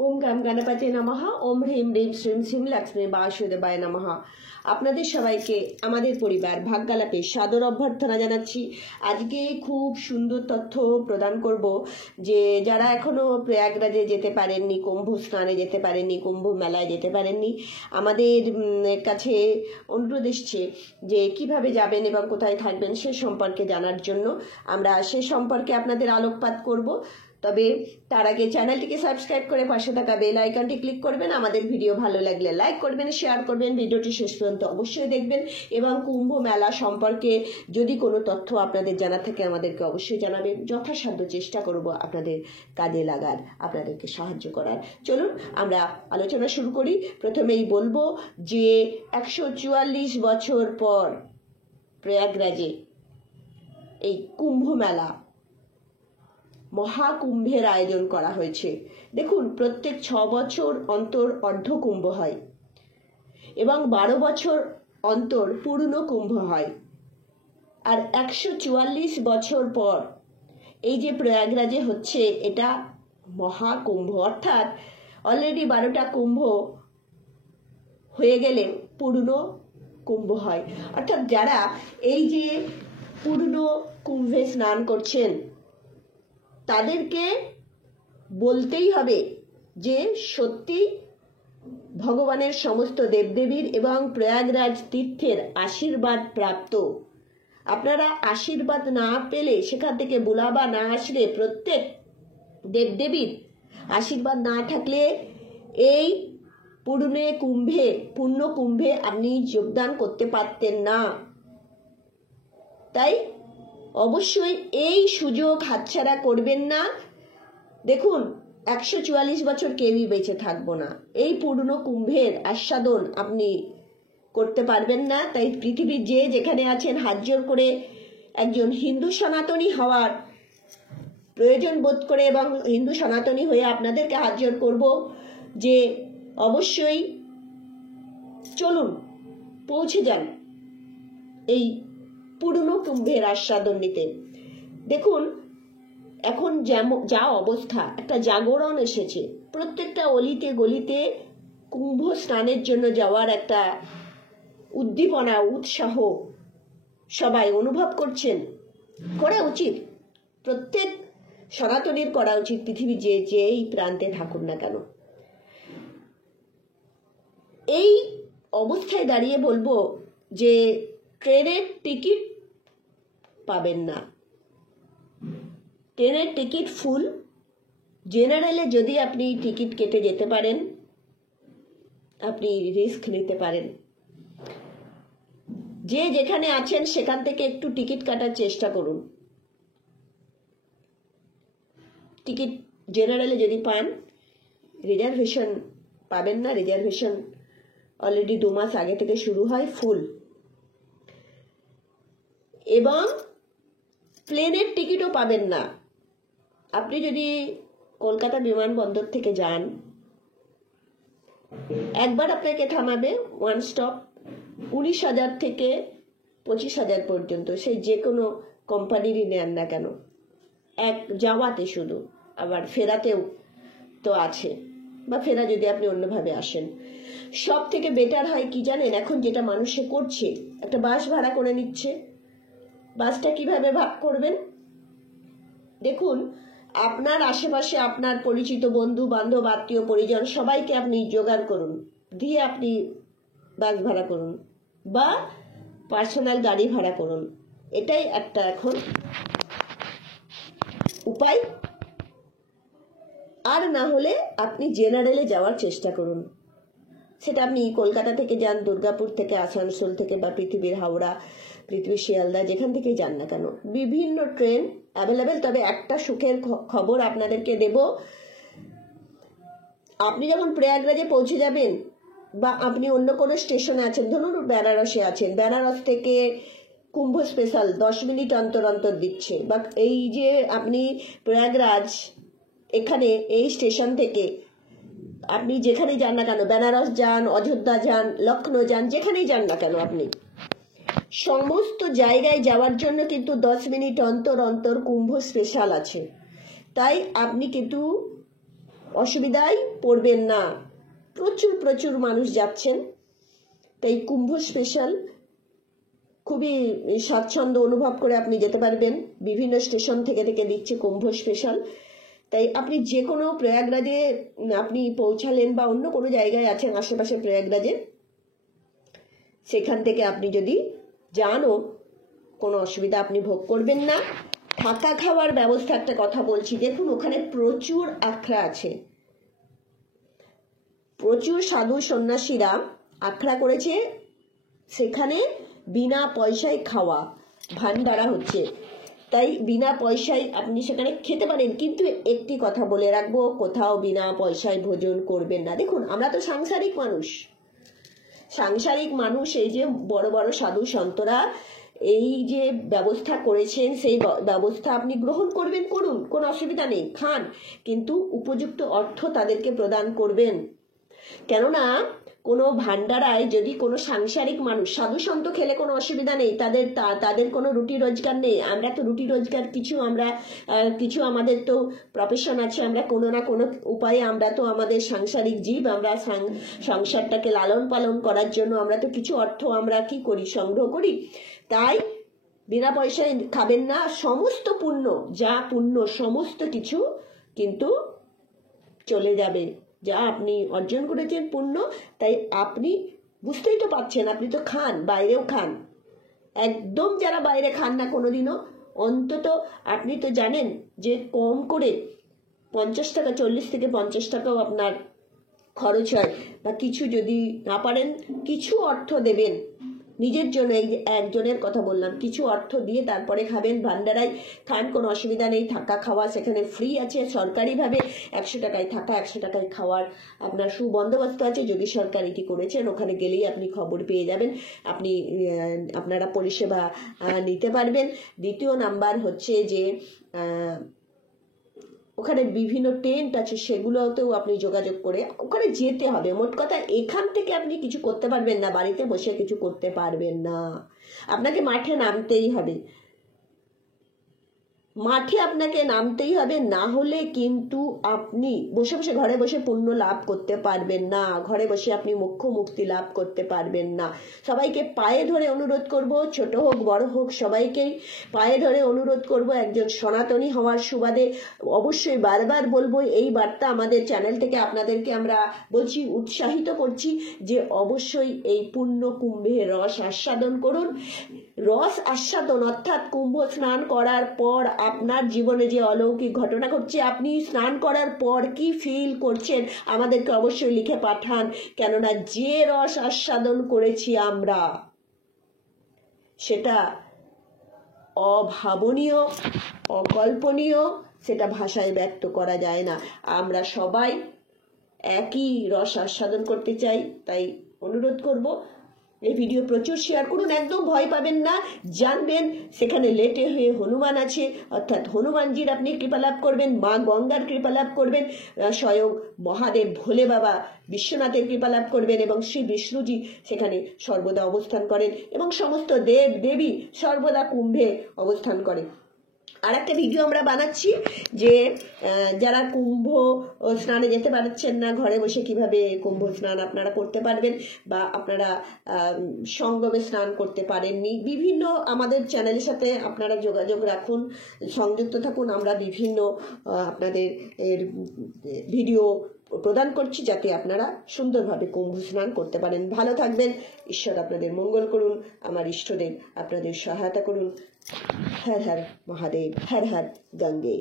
ওম গাম গণপতি নমঃ। ওম হ্রিম হ্রিম শ্রীম শ্রীম লক্ষ্মী বাসুদেবায় নমঃ। আপনাদের সবাইকে আমাদের পরিবার ভাগ্যালাপে সাদর অভ্যর্থনা জানাচ্ছি। আজকে খুব সুন্দর তথ্য প্রদান করব যে যারা এখনো প্রয়াগরাজে যেতে পারেননি, কুম্ভ স্নানে যেতে পারেননি, কুম্ভ মেলায় যেতে পারেননি, আমাদের কাছে অনুরোধ এসছে যে কিভাবে যাবেন এবং কোথায় থাকবেন সে সম্পর্কে জানার জন্য। আমরা সে সম্পর্কে আপনাদের আলোকপাত করব। তবে তার আগে চ্যানেলটিকে সাবস্ক্রাইব করে পাশে থাকা বেল আইকনটি ক্লিক করবেন। আমাদের ভিডিও ভালো লাগলে লাইক করবেন, শেয়ার করবেন, ভিডিওটি শেষ পর্যন্ত অবশ্যই দেখবেন এবং কুম্ভ মেলা সম্পর্কে যদি কোনো তথ্য আপনাদের জানা থাকে আমাদেরকে অবশ্যই জানাবেন। যথাসাধ্য চেষ্টা করব আপনাদের কাজে লাগার, আপনাদেরকে সাহায্য করার। চলুন আমরা আলোচনা শুরু করি। প্রথমেই বলবো যে 144 বছর পর প্রয়াগরাজে এই কুম্ভ মেলা, মহাকুম্ভের আয়োজন করা হয়েছে। দেখুন, প্রত্যেক 6 বছর অন্তর অর্ধকুম্ভ হয় এবং 12 বছর অন্তর পূর্ণ কুম্ভ হয়। আর 144 বছর পর এই যে প্রয়াগরাজে হচ্ছে, এটা মহাকুম্ভ, অর্থাৎ অলরেডি 12টা কুম্ভ হয়ে গেলে পূর্ণ কুম্ভ হয়। অর্থাৎ যারা এই যে পূর্ণ কুম্ভে স্নান করছেন তাদেরকে বলতেই হবে যে সত্যি ভগবানের সমস্ত দেবদেবীর এবং প্রয়াগরাজ তীর্থের আশীর্বাদ প্রাপ্ত। আপনারা আশীর্বাদ না পেলে, সেখান থেকে বুলাবা না আসলে, প্রত্যেক দেবদেবীর আশীর্বাদ না থাকলে এই পূর্ণ কুম্ভে আপনি যোগদান করতে পারতেন না। তাই অবশ্যই এই সুযোগ হাতছাড়া করবেন না। দেখুন, 144 বছর কেউই বেঁচে থাকবো না, এই পূর্ণ কুম্ভের আস্বাদন আপনি করতে পারবেন না। তাই পৃথিবীর যে যেখানে আছেন হাত জোর করে একজন হিন্দু সনাতনী হওয়ার প্রয়োজন বোধ করে এবং হিন্দু সনাতনী হয়ে আপনাদেরকে হাত জোর করব যে অবশ্যই চলুন, পৌঁছে যান এই পূর্ণ কুম্ভের আস্বাদন নিতে। দেখুন, এখন যা অবস্থা, একটা জাগরণ এসেছে। প্রত্যেকটা অলিতে গলিতে কুম্ভ স্নানের জন্য যাওয়ার একটা উদ্দীপনা, উৎসাহ সবাই অনুভব করছেন। করা উচিত, প্রত্যেক সনাতনীর করা উচিত, পৃথিবীর যেই প্রান্তে থাকুন না কেন। এই অবস্থায় দাঁড়িয়ে বলবো যে ট্রেনের টিকিট পাবেন না, ট্রেনের টিকিট ফুল। জেনারেলে যদি আপনি টিকিট কেটে যেতে পারেন, আপনি রিস্ক নিতে পারেন। যে যেখানে আছেন সেখান থেকে একটু টিকিট কাটার চেষ্টা করুন। টিকিট জেনারেলে যদি পান, রিজার্ভেশন পাবেন না। রিজার্ভেশন অলরেডি 2 মাস আগে থেকে শুরু হয়, ফুল। এবং প্লেনের টিকিটও পাবেন না। আপনি যদি কলকাতা বিমানবন্দর থেকে যান, একবার আপনাকে থামাবে, ওয়ান স্টপ, 19,000 থেকে 25,000 পর্যন্ত, সেই যে কোনো কোম্পানিরই নেন না কেন, এক যাওয়াতে শুধু। আবার ফেরাতেও তো আছে, বা ফেরা যদি আপনি অন্যভাবে আসেন। সব থেকে বেটার হয় কি জানেন, এখন যেটা মানুষে করছে, একটা বাস ভাড়া করে নিচ্ছে। বাসটা কিভাবে ভাগ করবেন? দেখুন, আপনার আশেপাশে আপনার পরিচিত বন্ধু বান্ধব, আত্মীয় পরিজন সবাইকে আপনি জোগাড় করুন, দিয়ে আপনি বাস ভাড়া করুন বা পার্সোনাল গাড়ি ভাড়া করুন। এটাই একটা এখন উপায়। আর না হলে আপনি জেনারেলে যাওয়ার চেষ্টা করুন। সেটা আপনি কলকাতা থেকে যান, দুর্গাপুর থেকে, আসানসোল থেকে, বা পৃথিবীর হাওড়া, পৃথিবীর শিয়ালদা, যেখান থেকে যান না কেন, বিভিন্ন ট্রেন অ্যাভেলেবেল। তবে একটা সুখের খবর আপনাদেরকে দেব, আপনি যখন প্রয়াগরাজে পৌঁছে যাবেন বা আপনি অন্য কোনো স্টেশনে আছেন, ধরুন বেনারসে আছেন, বেনারস থেকে কুম্ভ স্পেশাল 10 মিনিট অন্তর অন্তর দিচ্ছে, বা এই যে আপনি প্রয়াগরাজ এখানে এই স্টেশন থেকে আপনি যেখানেই যান না কেন, বেনারস যান, অযোধ্যা যান, লখনৌ যান, যেখানেই যান না কেন, আপনি সমস্ত জায়গায় যাওয়ার জন্য কিন্তু 10 মিনিট অন্তর অন্তর কুম্ভ স্পেশাল আছে। তাই আপনি কিন্তু অসুবিধায় পড়বেন না। প্রচুর প্রচুর মানুষ যাচ্ছেন, তাই কুম্ভ স্পেশাল খুবই স্বাচ্ছন্দ্য অনুভব করে আপনি যেতে পারবেন। বিভিন্ন স্টেশন থেকে থেকে দিচ্ছে কুম্ভ স্পেশাল। তাই আপনি যে কোনো প্রয়াগরাজে আপনি পৌঁছালেন বা অন্য কোনো জায়গায় আছেন আশেপাশে প্রয়াগরাজে, সেখান থেকে আপনি যদি যানও কোনো অসুবিধা আপনি ভোগ করবেন না। থাকা খাওয়ার ব্যবস্থা একটা কথা বলছি, দেখুন ওখানে প্রচুর আখড়া আছে, প্রচুর সাধু সন্ন্যাসীরা আখড়া করেছে, সেখানে বিনা পয়সায় খাওয়া ভান্ডারা হচ্ছে, তাই বিনা পয়সায় আপনি সেখানে খেতে পারেন। কিন্তু একটি কথা বলে রাখবো, কোথাও বিনা পয়সায় ভোজন করবেন না। দেখুন আমরা তো সাংসারিক মানুষ, এই যে বড় বড় সাধু সন্তরা এই যে ব্যবস্থা করেছেন, সেই ব্যবস্থা আপনি গ্রহণ করবেন, করুন, কোনো অসুবিধা নেই, খান, কিন্তু উপযুক্ত অর্থ তাদেরকে প্রদান করবেন। কেননা কোনো ভান্ডারায় যদি কোনো সাংসারিক মানুষ, সাধু সন্ত খেলে কোনো অসুবিধা নেই, তাদের কোনো রুটি রোজগার নেই। আমরা তো রুটি রোজগার কিছু আমাদের তো প্রফেশন আছে, আমরা কোনো না কোনো উপায়ে আমরা তো আমাদের সাংসারিক জীব, আমরা সংসারটাকে লালন পালন করার জন্য আমরা তো কিছু অর্থ আমরা কি করি, সংগ্রহ করি। তাই বিনা পয়সায় খাবেন না। সমস্ত পুণ্য, যা পুণ্য সমস্ত কিছু কিন্তু চলে যাবে, যা আপনি অর্জন করেছেন পুণ্য। তাই আপনি বুঝতেই তো পারছেন, আপনি তো খান, বাইরেও খান, একদম যারা বাইরে খান না কোনোদিনও, অন্তত আপনি তো জানেন যে কম করে 50 টাকা, 40 থেকে 50 টাকাও আপনার খরচ হয়, বা কিছু যদি না পারেন কিছু অর্থ দেবেন নিজের জন্য। একজনের কথা বললাম, কিছু অর্থ দিয়ে তারপরে খাবেন, ভান্ডারায় খান, কোনো অসুবিধা নেই। থাকা খাওয়া সেখানে ফ্রি আছে, সরকারিভাবে 100 টাকায় থাকা, 100 টাকায় খাওয়ার আপনার সুবন্দোবস্ত আছে। যদি সরকার এটি করেছেন, ওখানে গেলেই আপনি খবর পেয়ে যাবেন, আপনারা পরিষেবা নিতে পারবেন। দ্বিতীয় নাম্বার হচ্ছে যে ওখানে বিভিন্ন টেন্ট আছে, সেগুলোতেও আপনি যোগাযোগ করে ওখানে যেতে হবে। মোট কথা এখান থেকে আপনি কিছু করতে পারবেন না, বাড়িতে বসে কিছু করতে পারবেন না, আপনাকে মাঠে নামতেই হবে, না হলে কিন্তু আপনি বসে বসে ঘরে বসে পুণ্য লাভ করতে পারবেন না, ঘরে বসে আপনি মোক্ষ মুক্তি লাভ করতে পারবেন না। সবাইকে পায়ে ধরে অনুরোধ করব, ছোট হোক বড় হোক সবাইকেই পায়ে ধরে অনুরোধ করব, একজন সনাতনী হওয়ার সুবাদে অবশ্যই বারবার বলবো, এই বার্তা আমাদের চ্যানেল থেকে আপনাদেরকে আমরা বলছি, উৎসাহিত করছি যে অবশ্যই এই পুণ্য কুম্ভে রস আস্বাদন করুন। রস আস্বাদন অর্থাৎ কুম্ভ স্নান করার পর আপনার জীবনে যে অলৌকিক ঘটনা ঘটছে, আপনি স্নান করার পর কি ফিল করছেন আমাদেরকে অবশ্যই লিখে পাঠান। কেননা যে রস আস্বাদন করেছি আমরা, সেটা অভাবনীয়, অকল্পনীয়, সেটা ভাষায় ব্যক্ত করা যায় না। আমরা সবাই একই রস আস্বাদন করতে চাই, তাই অনুরোধ করব এই ভিডিও প্রচুর শেয়ার করুন। একদম ভয় পাবেন না, জানবেন সেখানে লেটে হয়ে হনুমান আছে, অর্থাৎ হনুমানজির আপনি কৃপা লাভ করবেন, মা গঙ্গার কৃপা লাভ করবেন, স্বয়ং মহাদেব ভোলে বাবা বিশ্বনাথের কৃপা লাভ করবেন, এবং শ্রী বিষ্ণুজি সেখানে সর্বদা অবস্থান করেন, এবং সমস্ত দেব দেবী সর্বদা কুম্ভে অবস্থান করেন। আর একটা ভিডিও আমরা বানাচ্ছি যে যারা কুম্ভ স্নানে যেতে পারছেন না, ঘরে বসে কিভাবে কুম্ভ স্নান আপনারা করতে পারবেন, বা আপনারা সঙ্গমে স্নান করতে পারেননি, বিভিন্ন আমাদের চ্যানেলের সাথে আপনারা যোগাযোগ রাখুন, সংযুক্ত থাকুন। আমরা বিভিন্ন আপনাদের এর ভিডিও প্রদান করছি, যাতে আপনারা সুন্দরভাবে কুম্ভ স্নান করতে পারেন। ভালো থাকবেন, ঈশ্বর আপনাদের মঙ্গল করুন, আমার ইষ্টদেব আপনাদের সহায়তা করুন। হর হর মহাদেব, হর হর গঙ্গে।